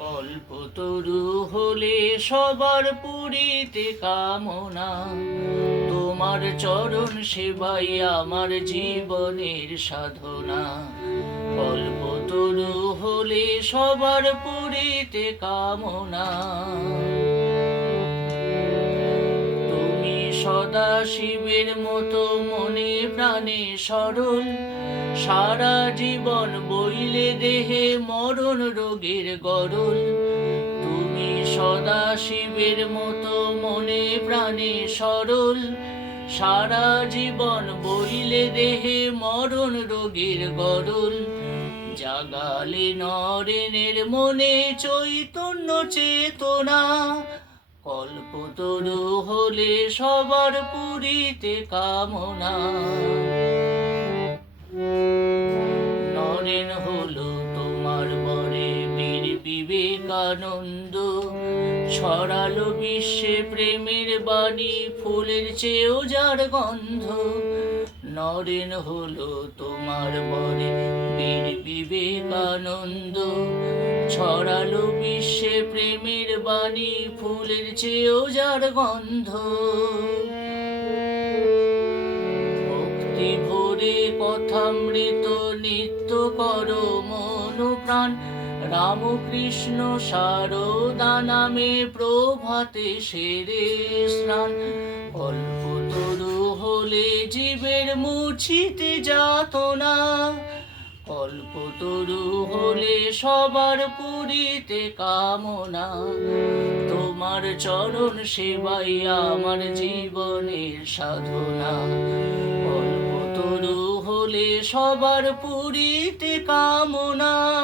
কল্পতরু হলে সবার পুরীতে কামনা। তোমার চরণ সেবাই আমার জীবনের সাধনা। অল্প তরু হলে সবার পুরীতে কামনা। সদা শিবের মতো মনে প্রাণে সরল সারা জীবন বইলে দেহে মরণ রোগের গরল তুমি সদা শিবের মতো মনে প্রাণে সরল সারা জীবন বইলে দেহে মরণ রোগের গরল জাগালে নরেনের মনে চৈতন্য চেতনা। কল্পতরু হলে সবার পুরীতে কামনা। নরেন হলো তোমার বরে বীর বিবেকানন্দ। ছড়ালো বিশ্বে প্রেমের বাণী, ফুলের চেয়েও যার গন্ধ। নরেন হলো তোমার বরে বীর বিবেকানন্দ। ছড়ালো বিশ্বে প্রেমের বাণী, ফুলের চেয়েও যার গন্ধ। ভক্তি ভরে কথামৃত নিত্য কর মন প্রাণ রামকৃষ্ণ সারদা নামে প্রভাতে সেরে স্নান। কল্পতরু হলে জীবের মুছিতে যাতনা কল্পতরু হলে সবার পুরীতে কামনা। তোমার চরণ সেবাই আমার জীবনের সাধনা। অল্প তরু হলে সবার পুরীতে কামনা।